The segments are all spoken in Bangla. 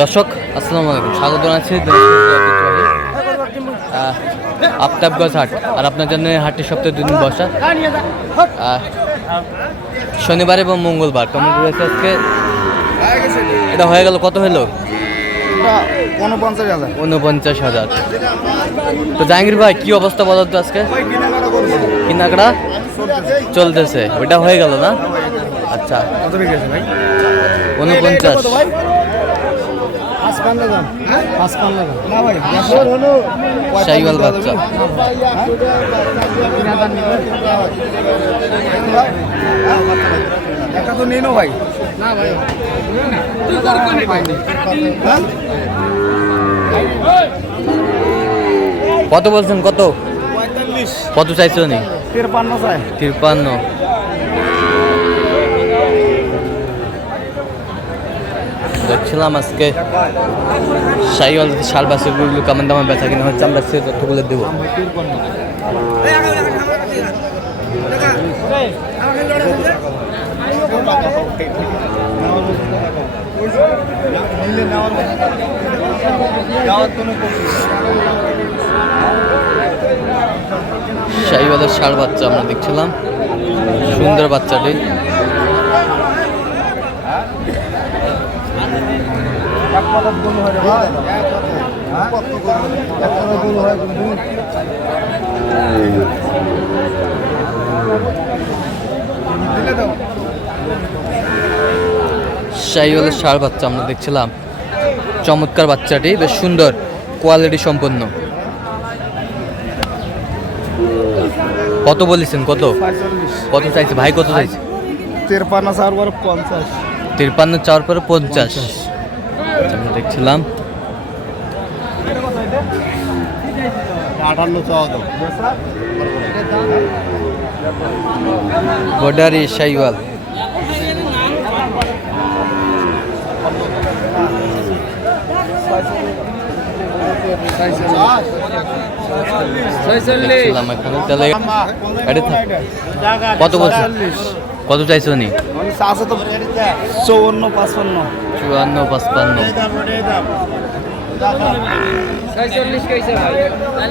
দর্শক, আসসালামু আলাইকুম। স্বাগত জানাচ্ছি আফতাবগঞ্জ হাট আর আপনার জন্য হাটটি সপ্তাহে দুদিন বসা। শনিবার এবং মঙ্গলবার, কেমন রয়েছে আজকে? এটা হয়ে গেল, কত হলো? উনপঞ্চাশ হাজার। তো জাহাঙ্গীর ভাই, কি অবস্থা বলো তো আজকে? কেনাকাটা চলতেছে ওইটা হয়ে গেল না? আচ্ছা। উনপঞ্চাশ। না ভাই নো ভাই। হ্যাঁ? কত বলছেন কত? পঁয়তাল্লিশ। কত চাইছো নি তিরপান্ন চাই। তিপ্পান্ন দেখছিলাম আজকে, শাহিওয়াল শাল বাসেগুলো কেমন দামে বেচা কিনা হচ্ছে, আমরা সে তথ্যগুলো দেবো। শাহিওয়ালের ষাড় বাচ্চা আমরা দেখছিলাম, সুন্দর বাচ্চাটি। শাহিওয়ালের ষাড় বাচ্চা আমরা দেখছিলাম। চমৎকার বাচ্চাটি বেশ সুন্দর কোয়ালিটি সম্পন্ন। কত বলেছেন? কত? কত চাইছে? ভাই কত চাইছে? তিরপান্ন চার পর পঞ্চাশ। তিরপান্ন চার পরে পঞ্চাশ। দেখছিলাম। বর্ডারি শাইওয়াল। কত বলছে কত চাইছো নি চৌন্ন পাঁচপান্ন। চুয়ান্ন পাঁচপান্ন। নাই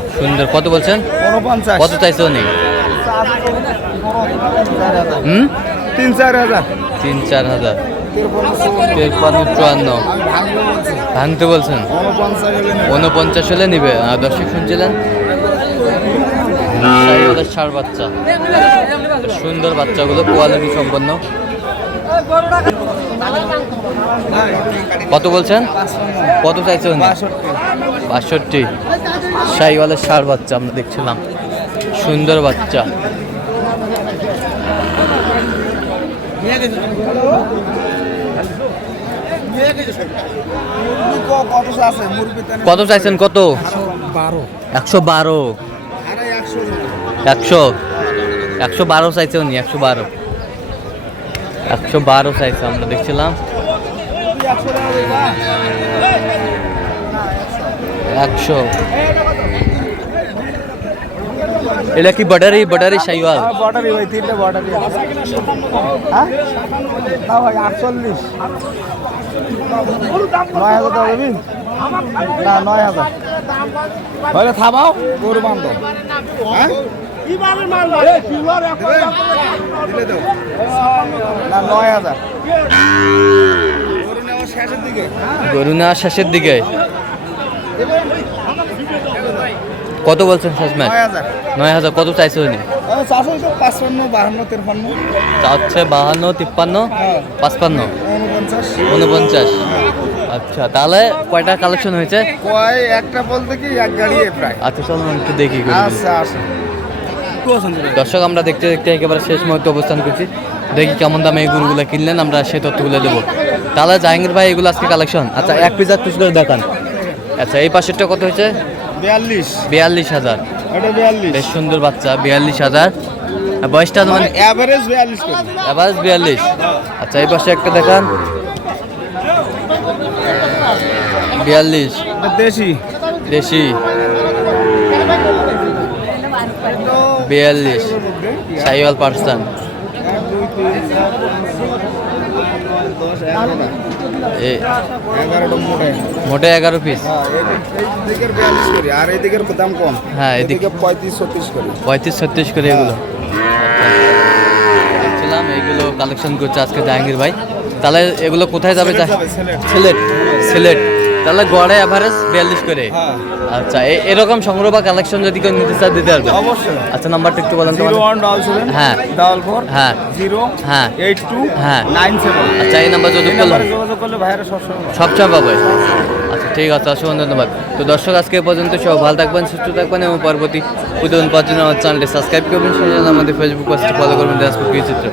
সুন্দর। কত বলছেন? কত চাইছো নি হুম? তিন চার হাজার। তিন চার হাজার। চুয়ান্ন। ভাঙতে বলছেন? উনপঞ্চাশ হলে নিবে। আর দর্শক শুনছিলেন? ষাড় বাচ্চা। সুন্দর বাচ্চাগুলো কোয়ালিটি সম্পন্ন। কত বলছেন? কত চাইছে উনি? বাষট্টি। শাহিওয়ালের ষাড় বাচ্চা আমরা দেখছিলাম। সুন্দর বাচ্চা। কত চাইছেন? কত? একশো বারো। একশো। একশো বারো চাইছে উনি, একশো বারো। একশো বারো চাইছে আমরা দেখছিলাম। একশো। এটা কি বর্ডারি বর্ডারি শাইওয়াল? বটারি ভাই তিনটে বটারি হ্যাঁ? না ভাই আটচল্লিশ। নয় হাজার টাকা না নয় হাজার। তাহলে থামাও গরু বান্ধব। হ্যাঁ? গরু নেওয়ার শেষের দিকে। গরু না শেষের দিকে। কত বলছেন শেষ ম্যাচ? নয় হাজার। কত চাইছে উনি? পাঁচপান্ন বাহান্ন তিপ্পান্ন পাঁচপান্ন? উনপঞ্চাশ আচ্ছা তাহলে কয়টা কালেকশন হয়েছে? কয় একটা বলতে কি এক গাড়ি প্রায়। আচ্ছা চলুন একটু দেখি আচ্ছা আচ্ছা দর্শক আমরা দেখতে দেখতে একেবারে শেষ মুহূর্তে অবস্থান করছি। দেখি কেমন দামে এই গরুগুলো কিনলেন আমরা সেই তথ্যগুলো দেবো। তাহলে জাহাঙ্গীর ভাই এগুলো আজকে কালেকশন আচ্ছা এক পিস এক পিস করে দেখান। আচ্ছা এই পাশেরটা কত হয়েছে? বিয়াল্লিশ। বিয়াল্লিশ হাজার। বেশ সুন্দর বাচ্চা বিয়াল্লিশ হাজার। বয়সটা মানে অ্যাভারেজ বিয়াল্লিশ আবার বিয়াল্লিশ। আচ্ছা এই পাশে একটা দেখান। বিয়াল্লিশ। দেশি। দেশি। বিয়াল্লিশ। সাইওয়াল পার্সন। মোটে। এগারো পিস হ্যাঁ আর দাম কম। হ্যাঁ, এদিকে- এদিকে পঁয়ত্রিশ ছত্রিশ করি। পঁয়ত্রিশ ছত্রিশ করে এগুলো। দেখছিলাম এইগুলো কালেকশন করছে আজকে জাহাঙ্গীর ভাই। তাহলে এগুলো কোথায় যাবে? সিলেট সিলেট। তাহলে গড়ে অ্যাভারেজ বিয়াল্লিশ করে। হ্যাঁ। আচ্ছা এরকম সংগ্রহ বা কালেকশন যদি কেউ নিতে চায় দিতে পারবে? অবশ্যই। আচ্ছা নাম্বারটা একটু বলেন জিরো তোমার ওয়ান ডাবল সেভেন হ্যাঁ। ডাবল ফোর হ্যাঁ। জিরো হ্যাঁ। এইট টু হ্যাঁ। Nine seven. আচ্ছা এই নাম্বার যোগাযোগ যোগাযোগ করলে সবসময় পাবে। সবসময় পাবে। আচ্ছা ঠিক আছে অসংখ্য ধন্যবাদ। তো দর্শক আজকে পর্যন্ত সব ভালো থাকবেন সুস্থ থাকবেন এবং পরবর্তী পাওয়ার জন্য আমার চ্যানেলটি সাবস্ক্রাইব করবেন। সেই জন্য আমাদের ফেসবুক পেজটি ফলো করবেন দিনাজপুর চিত্র